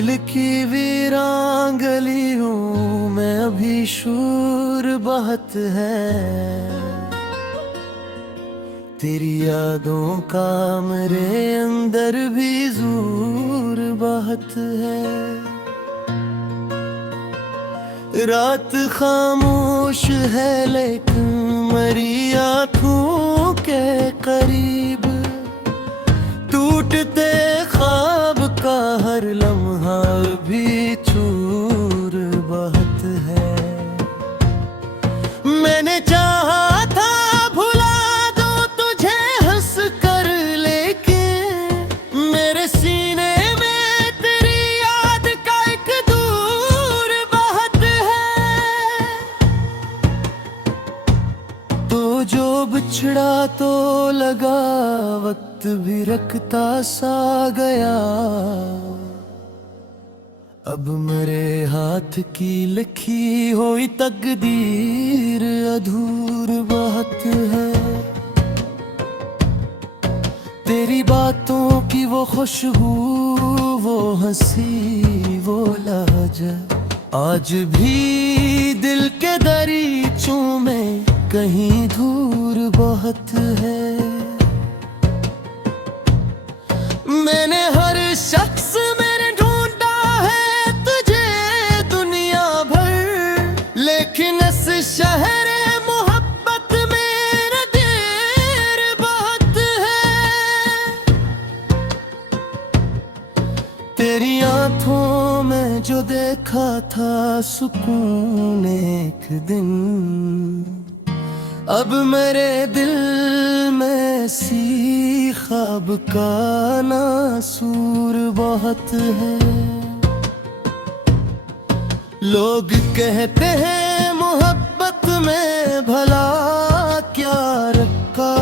दिल की वीरान गलियों में अभी शोर बहुत है। तेरी यादों का मेरे अंदर भी जोर बहुत है। रात खामोश है लेकिन मेरी आँखों के करीब टूटते ख्वाब का हर लम्हा भी चूर बहुत है। मैंने चाहा था भुला दूं तुझे हंस कर, लेकिन मेरे सीने में तेरी याद का एक दूर बहुत है। तो जो बिछड़ा तो लगा वक्त भी रखता सा गया। अब मेरे हाथ की लिखी हुई तकदीर अधूर बहुत है। तेरी बातों की वो खुशबू, वो हंसी, वो लहजा आज भी दिल के दरीचों में कहीं दूर बहुत है। मैंने हर शख्स में ढूंढा है तुझे दुनिया भर, लेकिन इस शहर मोहब्बत में देर बहुत है। तेरी आंखों में जो देखा था सुकून एक दिन, अब मेरे दिल में सी ख्वाब का नासूर बहुत है। लोग कहते हैं मोहब्बत में भला क्या रखा,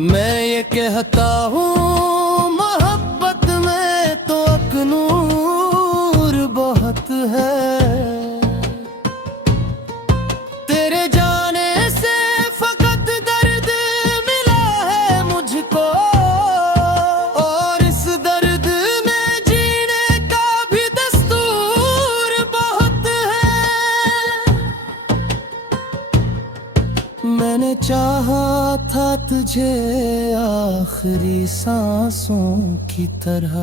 मैं ये कहता हूँ मोहब्बत में तो अकनूर बहुत है। मैंने चाहा था तुझे आखिरी सांसों की तरह,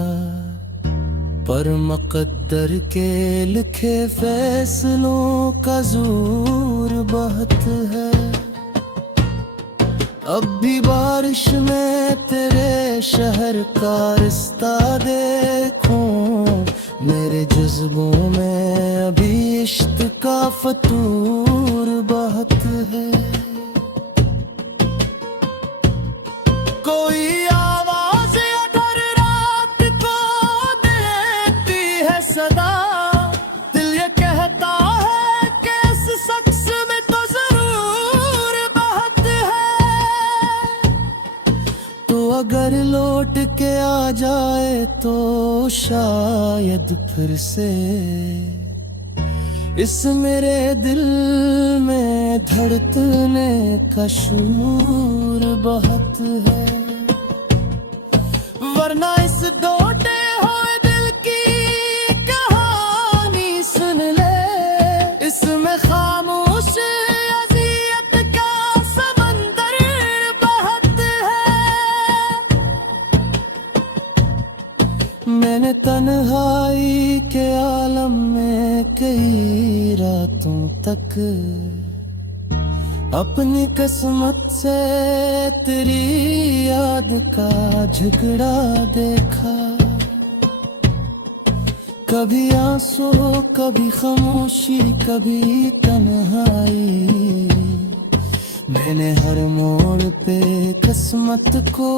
पर मुक़द्दर के लिखे फैसलों का जोर बहुत है। अब भी बारिश में तेरे शहर का रिश्ता देखूं, मेरे जज्बों में अभी इश्क का फतूर बहुत है। कोई आवाज अगर रात को देती है सदा, दिल ये कहता है कि इस शख्स में तो जरूर बहुत है। तो अगर लौट के आ जाए तो शायद फिर से इस मेरे दिल में धड़कने का शूर बहुत है। वरना इस टूटे हुए दिल की कहानी सुन ले, इसमें खामोश अज़ियत का समंदर बहुत है। मैंने तन्हाई के आलम में कई रातों तक अपनी किस्मत से तेरी याद का झगड़ा देखा। कभी आंसू, कभी खामोशी, कभी तन्हाई, मैंने हर मोड़ पे किस्मत को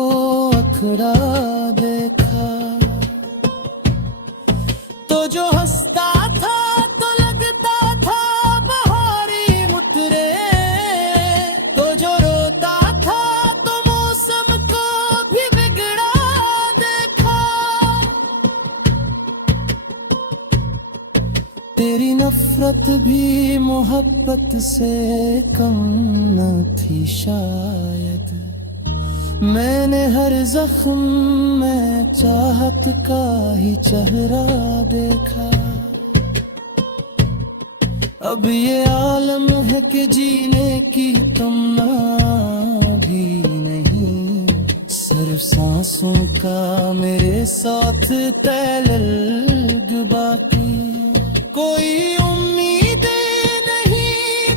अखड़ा देखा। तो जो हंसता था तो लगता था बहारी उतरे, तो जो रोता था तो मौसम को भी बिगड़ा देखा। तेरी नफरत भी मोहब्बत से कम न थी शायद, मैंने हर जख्म में चाहत का ही चेहरा देखा। अब ये आलम है कि जीने की तमन्ना भी नहीं, सिर्फ सांसों का मेरे साथ तलग बाकी। कोई उम्मीद नहीं,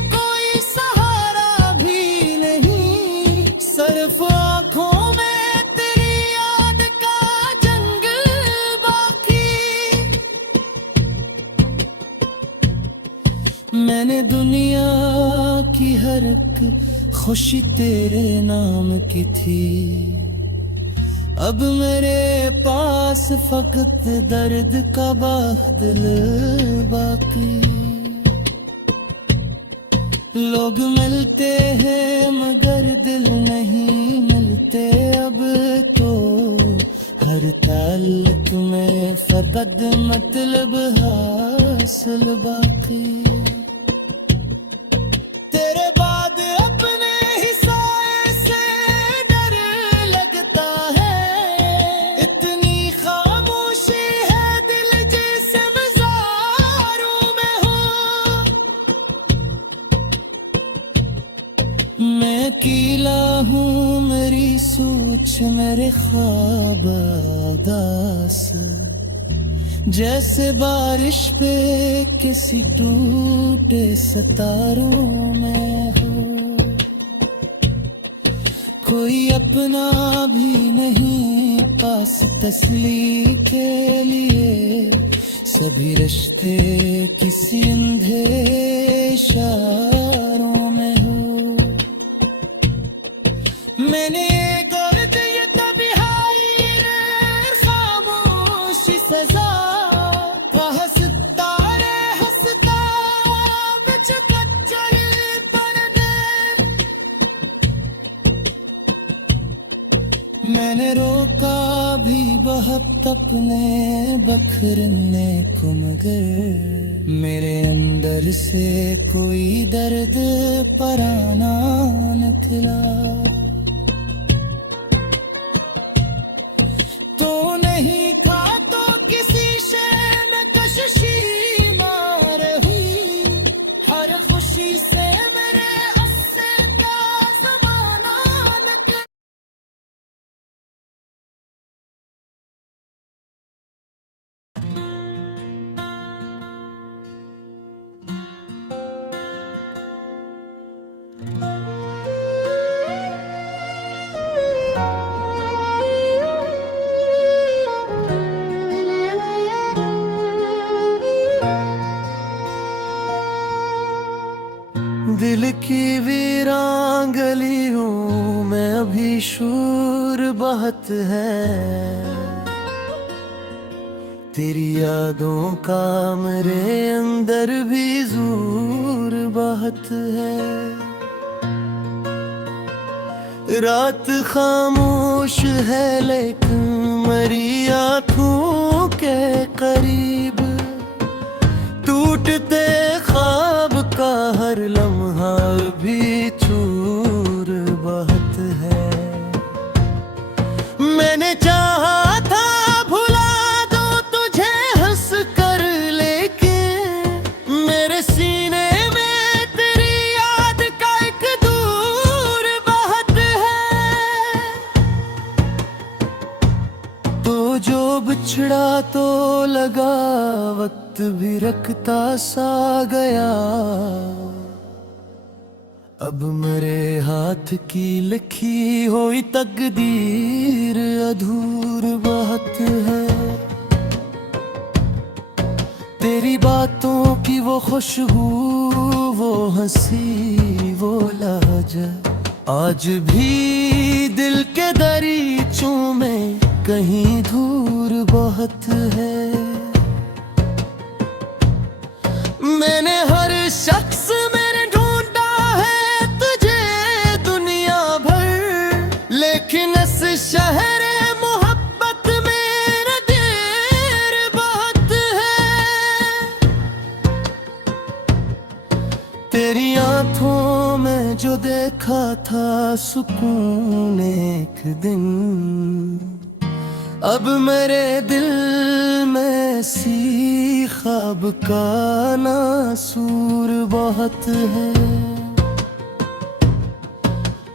कोई सहारा भी नहीं, सिर्फ आंखों में तेरी याद का जंगल बाकी। मैंने दुनिया की हर एक खुशी तेरे नाम की थी, अब मेरे पास फकत दर्द का बादल बाकी। लोग मिलते हैं मगर दिल नहीं मिलते अब तो, हर ताल्लुक में फकत मतलब हासिल बाकी। तेरे बाद अपने ही साए से डर लगता है, इतनी खामोशी है दिल जैसे बाजारों में हो। मैं अकेला हूँ, मेरी सोच मेरे ख्वाब उदास, जैसे बारिश पे किसी टूटे सितारों में हो। कोई अपना भी नहीं पास तसल्ली के लिए, सभी रिश्ते किसी अंधे इशारों में हो। मैंने दर्द ये तन्हाई रे खामोशी सजा, मैंने रोका भी बहुत अपने बखरने को, मगर मेरे अंदर से कोई दर्द पराना निकला। तो नहीं था तो किसी शय में कशिशी मार हुई, हर खुशी से मेरे अस्से का ज़माना निकला। दिल की वीरान गलियों में अभी शोर बहुत है, तेरी यादों का मेरे अंदर भी जोर बहुत है। रात खामोश है लेकिन मेरी आँखों के करीब, टूटते ख्वाब का हर लम्हा भी चूर बहुत है। मैंने चाहा था भुला दो तुझे हंस कर, लेकिन मेरे सीने में तेरी याद का एक दूर बहुत है। तो जो बिछड़ा तो लगा वक्त भी रखता सा गया, अब मेरे हाथ की लिखी हुई तकदीर अधूर बहुत है। तेरी बातों की वो खुशबू, वो हंसी, वो लहजा आज भी दिल के दरीचों में कहीं दूर बहुत है। मैंने हर शख्स मेरे ढूंढा है तुझे दुनिया भर, लेकिन इस शहर मोहब्बत में देर बहुत है। तेरी आंखों में जो देखा था सुकून एक दिन, अब मेरे दिल में सी ख्वाब का नासूर बहुत है।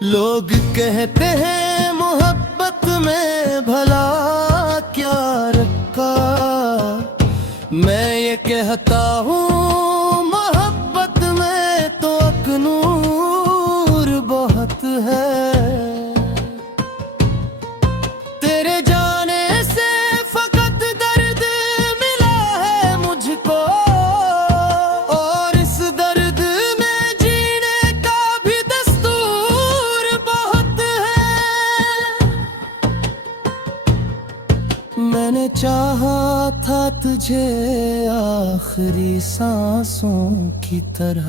लोग कहते हैं मोहब्बत में भला क्या रखा, मैं ये कहता हूँ मोहब्बत में तो अकनूर बहुत है। तेरे जाने से फकत दर्द मिला है मुझको, और इस दर्द में जीने का भी दस्तूर बहुत है। मैंने चाहा था तुझे आखिरी सांसों की तरह,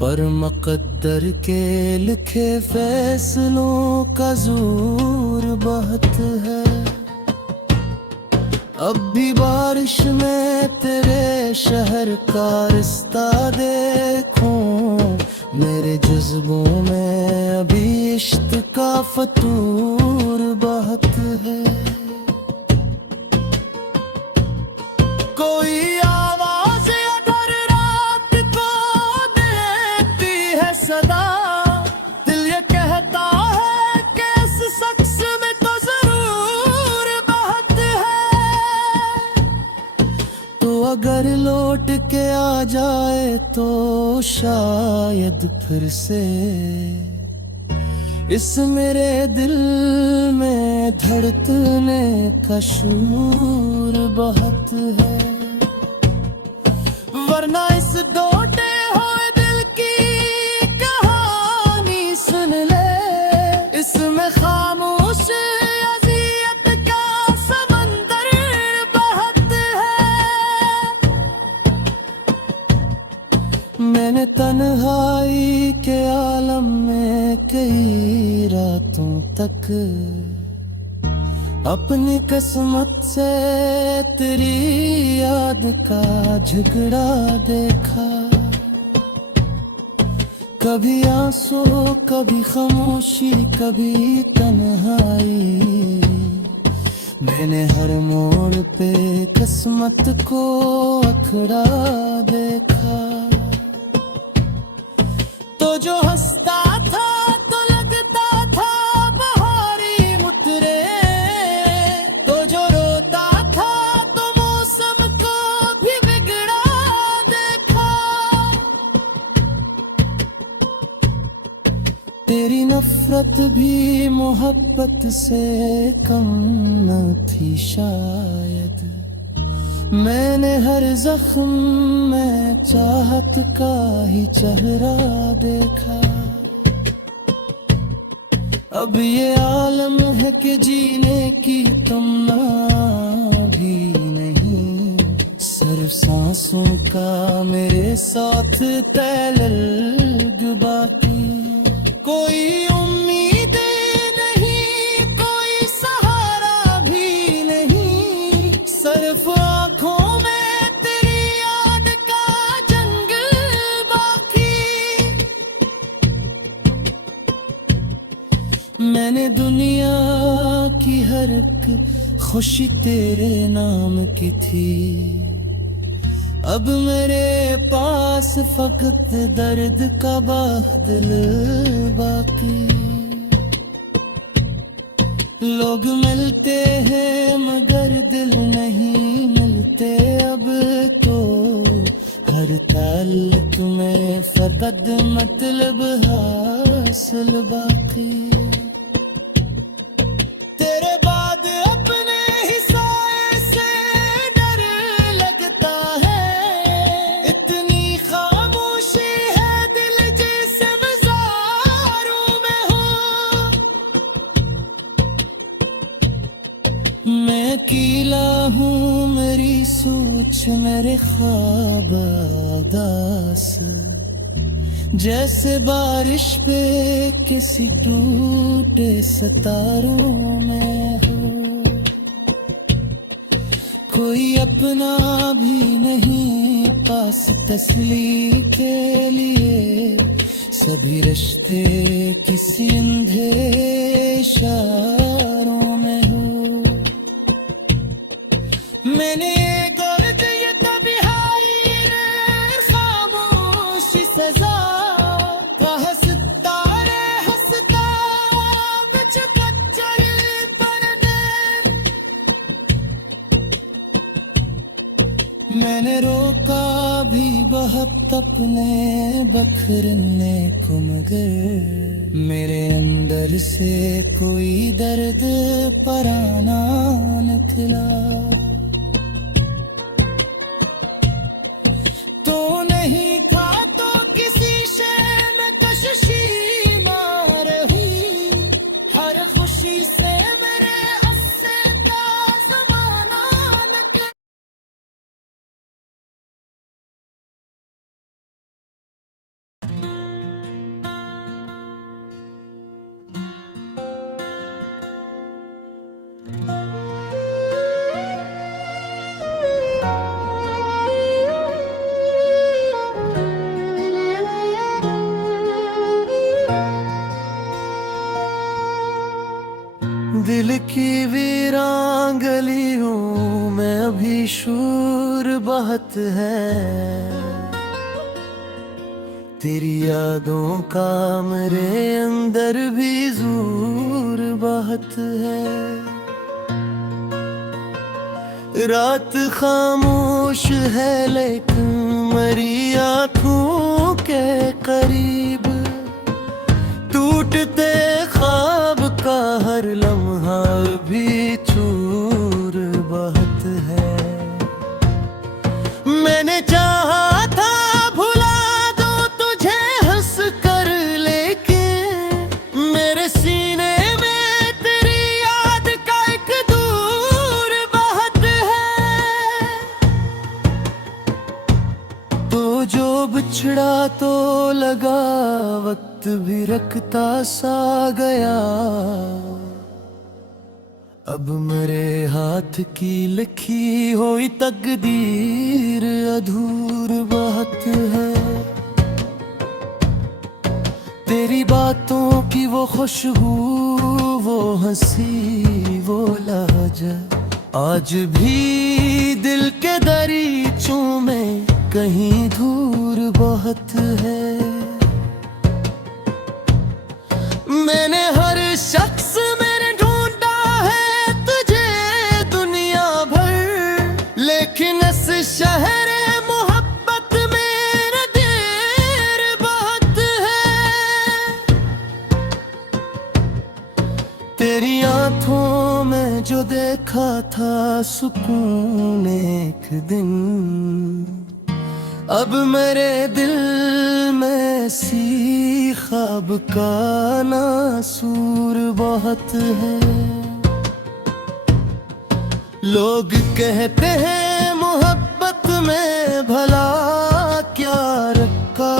पर मुक़द्दर के लिखे फैसलों का जोर बहुत है। अब भी बारिश में तेरे शहर का रिश्ता देखूं, मेरे जज्बों में अभी इश्क का फतूर बहुत है। कोई आवाज़ अगर रात को देती है सदा, दिल ये कहता है कि इस शख्स में तो जरूर बहुत है। तो अगर लौट के आ जाए तो शायद फिर से इस मेरे दिल में धड़कने का शूर बहुत है। वरना इस टूटे हुए दिल की कहानी सुन ले, इसमें खामोश अज़ियत का समंदर बहुत है। मैंने तन्हाई के आलम में कई रातों तक अपनी किस्मत से तेरी याद का झगड़ा देखा। कभी आंसू, कभी खामोशी, कभी तन्हाई, मैंने हर मोड़ पे किस्मत को अखड़ा देखा। तो जो हंसता था तो लगता था बहारी मुतरे, तो जो रोता था तो मौसम को भी बिगड़ा देखा। तेरी नफरत भी मोहब्बत से कम न थी शायद, मैंने हर जख्म में चाहत का ही चेहरा देखा। अब ये आलम है कि जीने की तमन्ना भी नहीं, सिर्फ सांसों का मेरे साथ तलग बाकी। कोई उम्मीद नहीं, कोई सहारा भी नहीं, सिर्फ आँखों में तेरी याद का जंगल बाकी। मैंने दुनिया की हर एक खुशी तेरे नाम की थी, अब मेरे पास फकत दर्द का बादल बाकी। लोग मिलते हैं मगर दिल नहीं मिलते अब तो, हर ताल्लुक में फकत मतलब हासिल बाकी। तेरे बाद अपने ही साए से डर लगता है, इतनी खामोशी है दिल जैसे मज़ारों में हो। मैं अकेला हूँ, मेरी सोच मेरे ख्वाब उदास, जैसे बारिश पे किसी टूटे सितारों में हो। कोई अपना भी नहीं पास तसल्ली के लिए, सभी रिश्ते किसी अंधे इशारों में हो। मैंने दर्द ये तभी हाई रे खामोशी सजा का हंसता रे हंसता बिच कच्चर परने। मैंने रोका भी बहुत अपने बखरने को, मगर मेरे अंदर से कोई दर्द पराना निकला। तो नहीं था तो किसी शय में कशिशी मार हुई, हर खुशी से मेरे अफ़्से का ज़माना निकला। दिल की वीरान गलियों में अभी शोर बहुत है, तेरी यादों का मेरे अंदर भी जोर बहुत है। रात खामोश है लेकिन मेरी आँखों के करीब टूटते ख्वाब का हर लम्हा भी चूर बहुत है। मैंने चाहा था भुला दो तुझे हंस कर, लेकिन मेरे सीने में तेरी याद का एक दूर बहुत है। तो जो बिछड़ा तो लगा वक्त भी रखता सा गया, अब मेरे हाथ की लिखी हुई तकदीर अधूर बहुत है। तेरी बातों की वो खुशबू, वो हंसी, वो लहजा आज भी दिल के दरीचों में कहीं दूर बहुत है। मैंने हर शख्स में ढूंढा है तुझे दुनिया भर, लेकिन इस शहर मोहब्बत में देर बहुत है। तेरी आंखों में जो देखा था सुकून एक दिन, अब मेरे दिल में सी ख्वाब का नासूर बहुत है। लोग कहते हैं मोहब्बत में भला क्या रखा,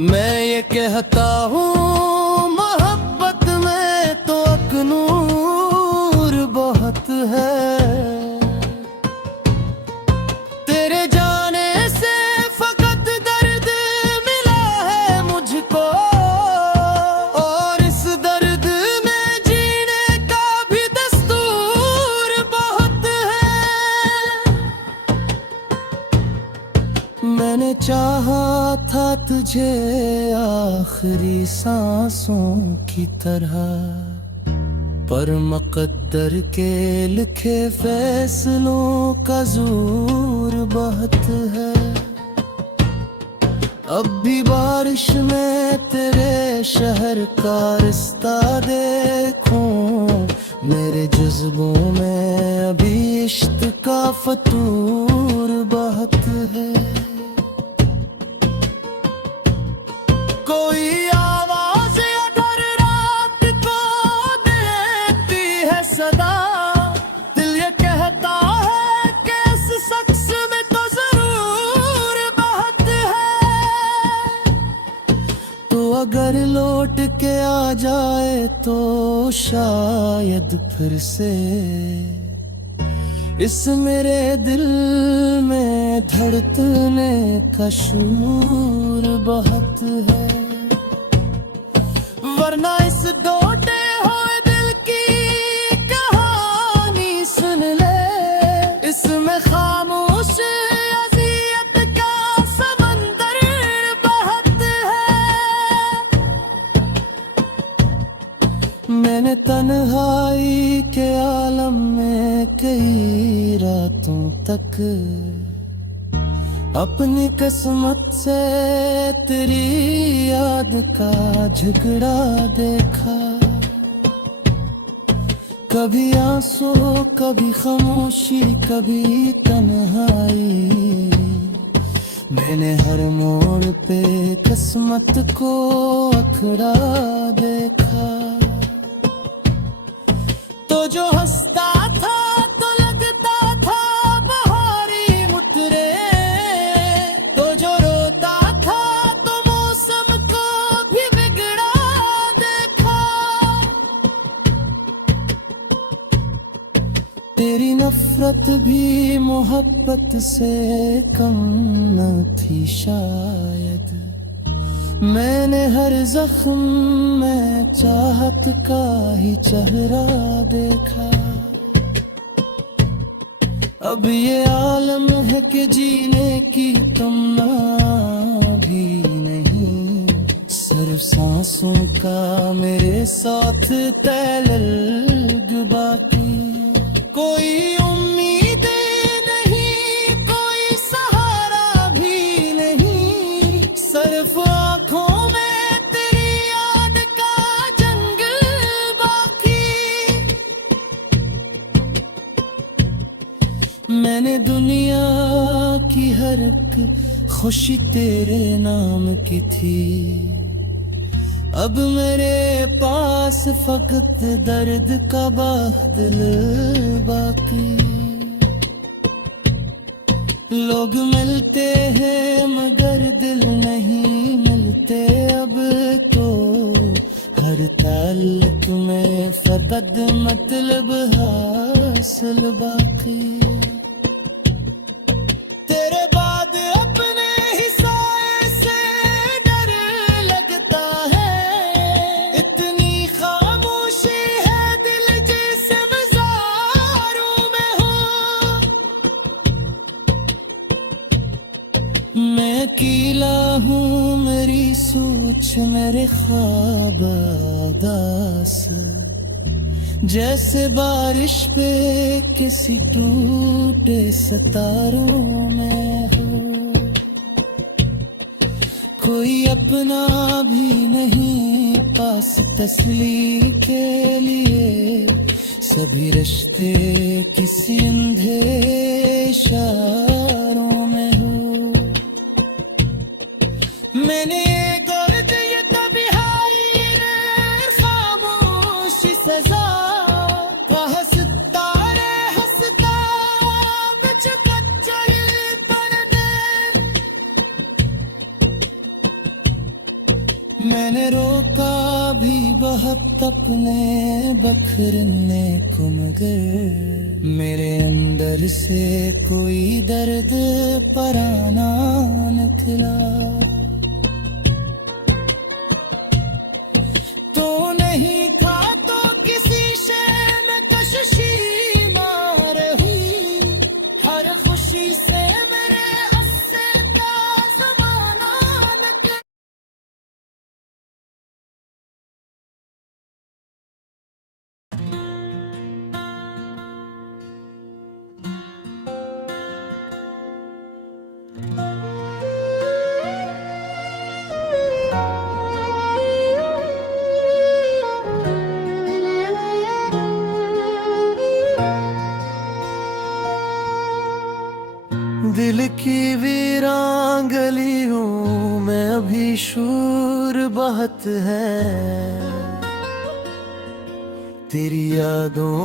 मैं ये कहता हूँ मोहब्बत में तो अकनूर बहुत है। मैंने चाहा था तुझे आखिरी सांसों की तरह, पर मुक़द्दर के लिखे फैसलों का जोर बहुत है। अब भी बारिश में तेरे शहर का रिश्ता देखूं, मेरे जज्बों में अभी इश्क का फतूर बहुत है। कोई आवाज़ अगर रात को देती है सदा, दिल ये कहता है कि इस शख्स में तो जरूर बहुत है। तो अगर लौट के आ जाए तो शायद फिर से इस मेरे दिल में धड़कने का शूर बहुत है, वरना इस टूटे हुए दिल की कहानी सुन ले। इसमें खामोश अज़ियत का समंदर बहत है। मैंने तन्हाई के आलम में कई रातों तक अपनी किस्मत से तेरी याद का झगड़ा देखा। कभी आंसू, कभी खामोशी, कभी तन्हाई, मैंने हर मोड़ पे किस्मत को अखड़ा देखा। तो जो हंसता था तो लगता था बहारी उतरे, तो जो रोता था तो मौसम को भी बिगड़ा देखा। तेरी नफरत भी मोहब्बत से कम न थी शायद। मैंने हर जख्म में चाहत का ही चेहरा देखा। अब ये आलम है कि जीने की तमन्ना भी नहीं, सिर्फ सांसों का मेरे साथ तलग बाकी। कोई उम्मीद नहीं, कोई सहारा भी नहीं, सिर्फ आँखों में तेरी याद का जंगल बाकी। मैंने दुनिया की हर एक खुशी तेरे नाम की थी, अब मेरे पास फकत दर्द का बादल बाकी। लोग मिलते हैं मगर दिल नहीं मिलते अब तो, हर ताल्लुक में फकत मतलब हासिल बाकी। तेरे बाद अपने ही साए से डर लगता है, इतनी खामोशी है दिल जैसे मज़ारों में हो। मैं अकेला हूँ, मेरी सोच मेरे ख्वाब उदास, जैसे बारिश पे किसी टूटे सितारों में हो। कोई अपना भी नहीं पास तसल्ली के लिए, सभी रिश्ते किसी अंधे इशारों में हो। मैंने ये गर्द ये कभी हाई रे खामोशी सजा, मैंने रोका भी बहुत अपने बखरने को, मगर मेरे अंदर से कोई दर्द पराना निकला। तो नहीं था तो किसी शय में कशिशी मार हुई, हर खुशी से मेरे अस्से का ज़माना निकला। दिल की वीरान गलियों में अभी शोर बहुत है, तेरी यादों